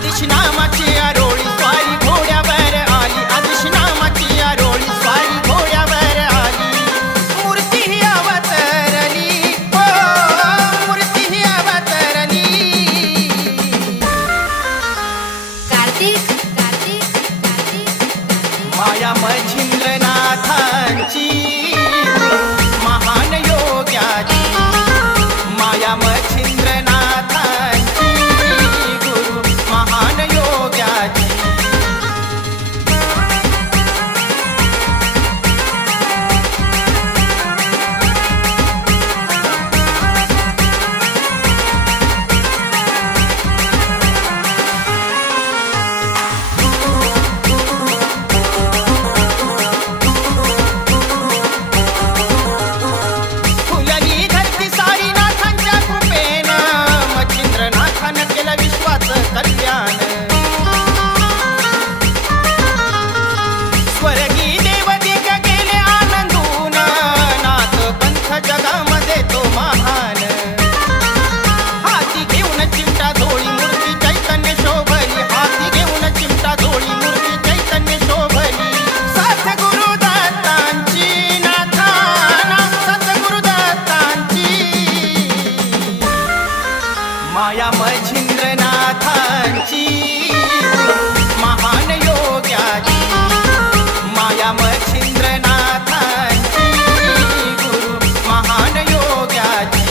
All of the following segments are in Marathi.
आदिश नामाची आरोळी स्वारी घोड्यावर आली, आदिश नामाची आरोळी स्वारी घोड्यावर आली। मूर्ती ही अवतरली, हो मूर्ती ही अवतरली। कार्तिक कार्तिक कार्तिक माया मच्छिंद्रनाथांची महान योग्याची, माया मच्छिंद्रनाथांची गुरु महान योग्याची। फुलली धरती सारी नाथांच्या कृपेनं, मच्छिंद्रनाथानं केलं विश्वाचं कल्याण। स्वर्गी देवदिक गेले आनंदून, नाथ पंथ जगामध्ये तो महान। हाती घेऊन चिमटा झोळी मूर्ती चैतन्य शोभली, हाती घेऊन चिमटा झोळी मूर्ती चैतन्य शोभली। सद्गुरु दत्तांची नाथाना, सद्गुरु दत्तांची माया मच्छिंद्रनाथांची महान योग्याची, माया मच्छिंद्रनाथांची गुरु महान योग्याची।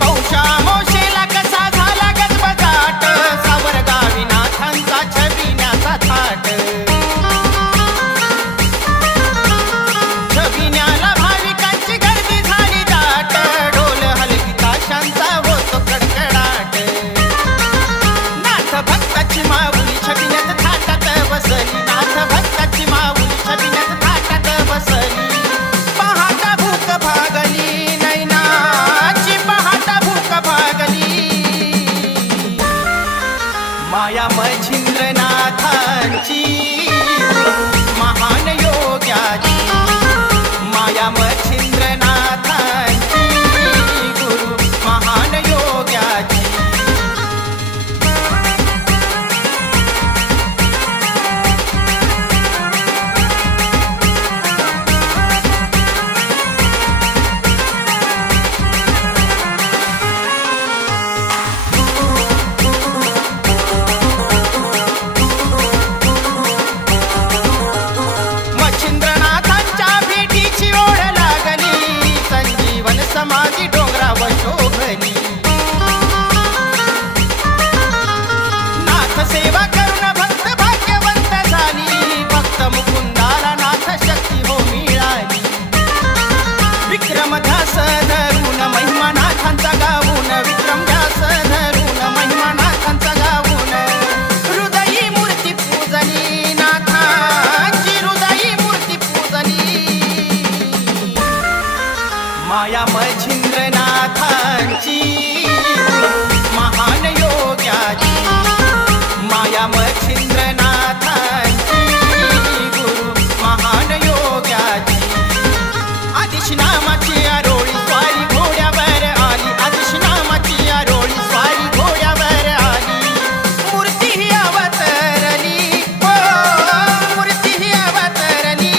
पौषा मोशेला कसा झाला गजबजाट, सावरगावी नाथांचा छबिण्याचा थाट। छबिण्याला भाविकांची गर्दी झाली दाट, ढोल हलकी ताशांचा होतो कडकडाट। नाथ भक्ताची माऊली छबिण्यात थाटात बसली, नाथ भक्ताची माऊली छबिण्यात थाटात बसली। पहाटा भूक भागली नैनाची, पहाटा भूक भागली। माया मच्छिंद्रनाथांची महान योग्याची, माया मच्छिंद्रनाथांची गुरु महान योग्याची। मच्छिंद्रनाथांच्या भेटीची ओढ लागली, संजीवन समाधी डोंगरावर शोभली। नाथ सेवा करून भक्त भाग्यवंत झाली, भक्त मुकुंदाला नाथ शक्ती हो मिळाली। विक्रम ध्यास धरून महिमा नाथांचा गाऊन, विक्रम ध्यास धरून महिमा नाथांचा गाऊन। हृदयी मूर्ती पूजली नाथांची, हृदयी मूर्ती पूजली। माया मच्छिंद्रनाथांची महान योग्याची, माया मच्छिंद्रनाथांची गुरु महान योग्याची। आदिश नामाची आरोळी स्वारी घोड्यावर आली, आदिश नामाची आरोळी स्वारी घोड्यावर आली। मूर्ती ही अवतरली, हो मूर्ती ही अवतरली।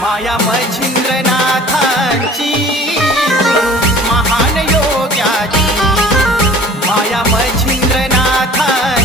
माया मच्छिंद्रनाथांची महान योग्याची, माया मच्छिंद्रनाथांची